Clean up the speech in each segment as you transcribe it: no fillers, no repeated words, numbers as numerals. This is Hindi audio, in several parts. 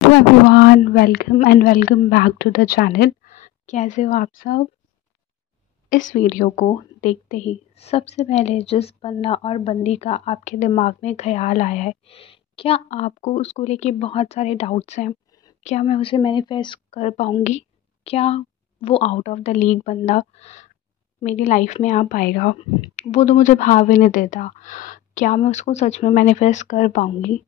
Hello everyone, welcome back to the channel. कैसे हो आप सब? इस वीडियो को देखते ही सबसे पहले जिस बंदा और बंदी का आपके दिमाग में ख़्याल आया है, क्या आपको उसको लेके बहुत सारे डाउट्स हैं? क्या मैं उसे मैनिफेस्ट कर पाऊँगी? क्या वो आउट ऑफ द लीग बंदा मेरी लाइफ में आ पाएगा? वो तो मुझे भाव ही नहीं देता। क्या मैं उसको सच में मैनिफेस्ट कर पाऊँगी?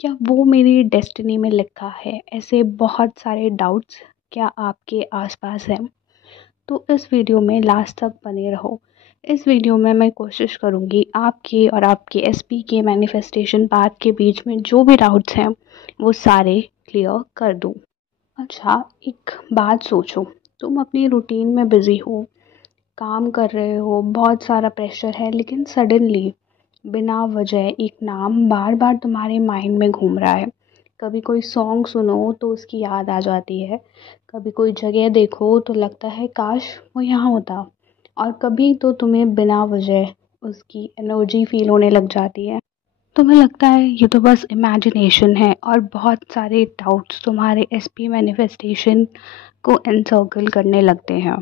क्या वो मेरी डेस्टिनी में लिखा है? ऐसे बहुत सारे डाउट्स क्या आपके आसपास हैं? तो इस वीडियो में लास्ट तक बने रहो। इस वीडियो में मैं कोशिश करूँगी आपके और आपके एसपी के मैनिफेस्टेशन पाथ के बीच में जो भी डाउट्स हैं वो सारे क्लियर कर दूँ। अच्छा, एक बात सोचो, तुम अपनी रूटीन में बिज़ी हो, काम कर रहे हो, बहुत सारा प्रेशर है, लेकिन सडनली बिना वजह एक नाम बार बार तुम्हारे माइंड में घूम रहा है। कभी कोई सॉन्ग सुनो तो उसकी याद आ जाती है, कभी कोई जगह देखो तो लगता है काश वो यहाँ होता, और कभी तो तुम्हें बिना वजह उसकी एनर्जी फील होने लग जाती है। तुम्हें लगता है ये तो बस इमेजिनेशन है, और बहुत सारे डाउट्स तुम्हारे एसपी मैनिफेस्टेशन को एनसर्कल करने लगते हैं।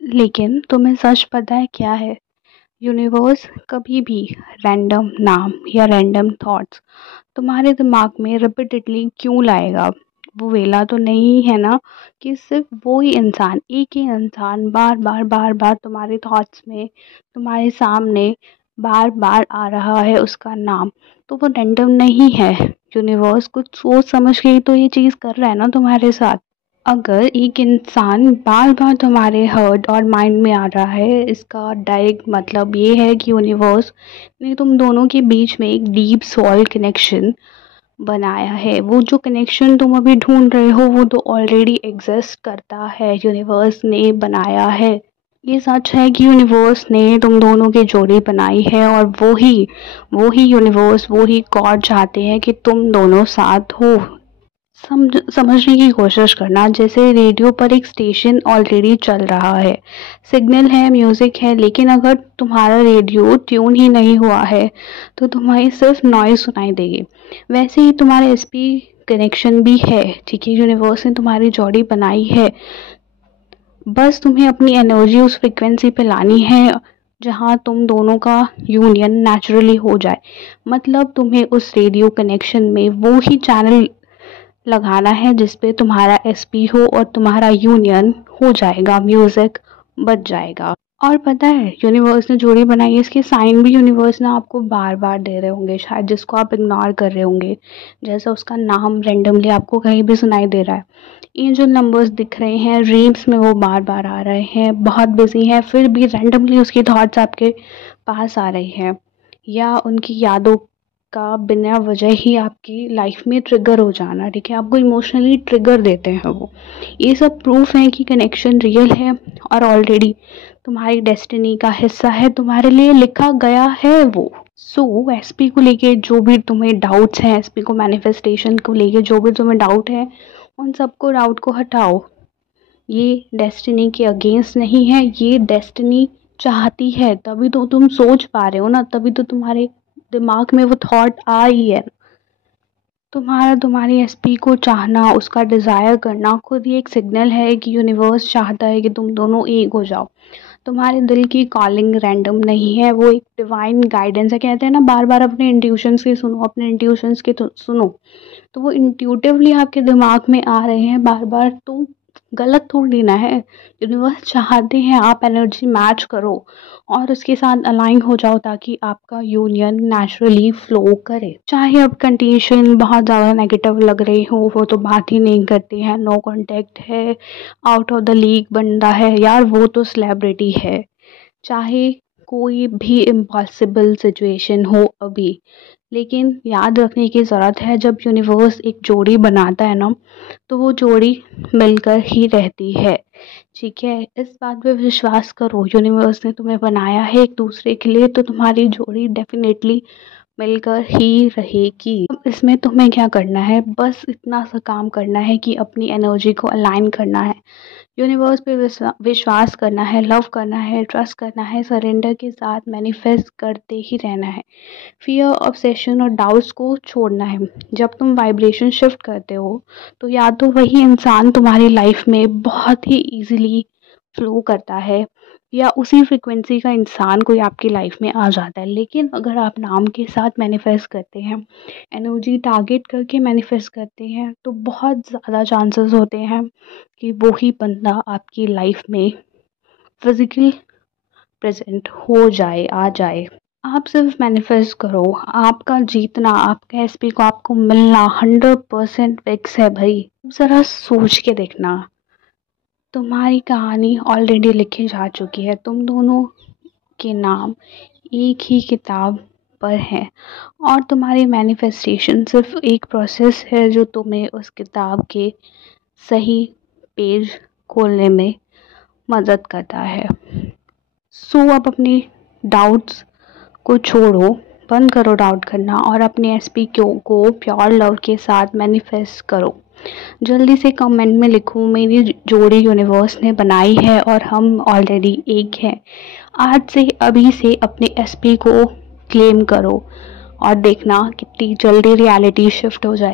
लेकिन तुम्हें सच पता है क्या है? यूनिवर्स कभी भी रैंडम नाम या रैंडम थॉट्स तुम्हारे दिमाग में रिपीटेडली क्यों लाएगा? वो वेला तो नहीं है ना कि सिर्फ वो ही इंसान, एक ही इंसान बार बार तुम्हारे थॉट्स में, तुम्हारे सामने बार बार आ रहा है उसका नाम। तो वो रैंडम नहीं है। यूनिवर्स कुछ सोच समझ के ही तो ये चीज़ कर रहा है ना तुम्हारे साथ। अगर एक इंसान बार-बार तुम्हारे हर्ट और माइंड में आ रहा है, इसका डायरेक्ट मतलब ये है कि यूनिवर्स ने तुम दोनों के बीच में एक डीप सोल कनेक्शन बनाया है। वो जो कनेक्शन तुम अभी ढूँढ रहे हो वो तो ऑलरेडी एग्ज़िस्ट करता है, यूनिवर्स ने बनाया है। ये सच है कि यूनिवर्स ने तुम दोनों की जोड़ी बनाई है, और वो ही यूनिवर्स, वो ही गॉड चाहते हैं कि तुम दोनों साथ हो। समझने की कोशिश करना, जैसे रेडियो पर एक स्टेशन ऑलरेडी चल रहा है, सिग्नल है, म्यूज़िक है, लेकिन अगर तुम्हारा रेडियो ट्यून ही नहीं हुआ है तो तुम्हें सिर्फ नॉइज़ सुनाई देगी। वैसे ही तुम्हारे एसपी कनेक्शन भी है, ठीक है? यूनिवर्स ने तुम्हारी जोड़ी बनाई है, बस तुम्हें अपनी एनर्जी उस फ्रिक्वेंसी पे लानी है जहाँ तुम दोनों का यूनियन नेचुरली हो जाए। मतलब तुम्हें उस रेडियो कनेक्शन में वो ही चैनल लगाना है जिस पे तुम्हारा एसपी हो और तुम्हारा यूनियन हो जाएगा, म्यूज़िक बज जाएगा। और पता है, यूनिवर्स ने जोड़ी बनाई है, इसके साइन भी यूनिवर्स ना आपको बार बार दे रहे होंगे शायद, जिसको आप इग्नोर कर रहे होंगे। जैसा उसका नाम रेंडमली आपको कहीं भी सुनाई दे रहा है, ये जो नंबर्स दिख रहे हैं ड्रीम्स में वो बार बार आ रहे हैं, बहुत बिजी हैं फिर भी रैंडमली उसकी थॉट्स आपके पास आ रही हैं, या उनकी यादों का बिना वजह ही आपकी लाइफ में ट्रिगर हो जाना, ठीक है? आपको इमोशनली ट्रिगर देते हैं वो। ये सब प्रूफ है कि कनेक्शन रियल है और ऑलरेडी तुम्हारी डेस्टिनी का हिस्सा है, तुम्हारे लिए लिखा गया है वो। सो एसपी को लेके जो भी तुम्हें डाउट्स हैं, एसपी को मैनिफेस्टेशन को लेके जो भी तुम्हें डाउट है, उन सबको डाउट को हटाओ। ये डेस्टिनी के अगेंस्ट नहीं है, ये डेस्टिनी चाहती है, तभी तो तुम सोच पा रहे हो ना, तभी तो तुम्हारे दिमाग में वो थॉट आ ही है। तुम्हारी एसपी को चाहना, उसका डिज़ायर करना खुद ही एक सिग्नल है कि यूनिवर्स चाहता है कि तुम दोनों एक हो जाओ। तुम्हारे दिल की कॉलिंग रैंडम नहीं है, वो एक डिवाइन गाइडेंस है। कहते हैं ना, बार बार अपने इंट्यूशंस की सुनो, अपने इंट्यूशंस की तो सुनो, तो वो इंट्यूटिवली आपके दिमाग में आ रहे हैं बार बार, तो गलत थोड़ी ना है। यूनिवर्स चाहते हैं आप एनर्जी मैच करो और उसके साथ अलाइन हो जाओ, ताकि आपका यूनियन नेचुरली फ्लो करे। चाहे अब कंडीशन बहुत ज़्यादा नेगेटिव लग रही हो, वो तो बात ही नहीं करती है, नो कांटेक्ट है, आउट ऑफ द लीग बंदा है यार, वो तो सेलिब्रिटी है। चाहे कोई भी इम्पॉसिबल सिचुएशन हो अभी, लेकिन याद रखने की ज़रूरत है, जब यूनिवर्स एक जोड़ी बनाता है ना, तो वो जोड़ी मिलकर ही रहती है, ठीक है? इस बात पे विश्वास करो, यूनिवर्स ने तुम्हें बनाया है एक दूसरे के लिए, तो तुम्हारी जोड़ी डेफिनेटली मिलकर ही रहेगी। अब इसमें तुम्हें क्या करना है, बस इतना सा काम करना है कि अपनी एनर्जी को अलाइन करना है। यूनिवर्स पे विश्वास करना है, लव करना है, ट्रस्ट करना है, सरेंडर के साथ मैनिफेस्ट करते ही रहना है। फियर, ऑब्सेशन और डाउट्स को छोड़ना है। जब तुम वाइब्रेशन शिफ्ट करते हो तो या तो वही इंसान तुम्हारी लाइफ में बहुत ही इजीली फ्लो करता है या उसी फ्रिक्वेंसी का इंसान कोई आपकी लाइफ में आ जाता है। लेकिन अगर आप नाम के साथ मैनिफेस्ट करते हैं, एनर्जी टारगेट करके मैनिफेस्ट करते हैं, तो बहुत ज़्यादा चांसेस होते हैं कि वो ही बंदा आपकी लाइफ में फिजिकल प्रेजेंट हो जाए, आ जाए। आप सिर्फ मैनिफेस्ट करो, आपका जीतना, आपका एसपी को आपको मिलना 100% फिक्स है भाई। ज़रा सोच के देखना, तुम्हारी कहानी ऑलरेडी लिखी जा चुकी है, तुम दोनों के नाम एक ही किताब पर है और तुम्हारी मैनिफेस्टेशन सिर्फ एक प्रोसेस है जो तुम्हें उस किताब के सही पेज खोलने में मदद करता है। सो अब अपनी डाउट्स को छोड़ो, बंद करो डाउट करना और अपने एसपी को प्योर लव के साथ मैनिफेस्ट करो। जल्दी से कमेंट में लिखो, मेरी जोड़ी यूनिवर्स ने बनाई है और हम ऑलरेडी एक हैं। आज से, अभी से अपने एसपी को क्लेम करो और देखना कितनी जल्दी रियलिटी शिफ्ट हो जाए।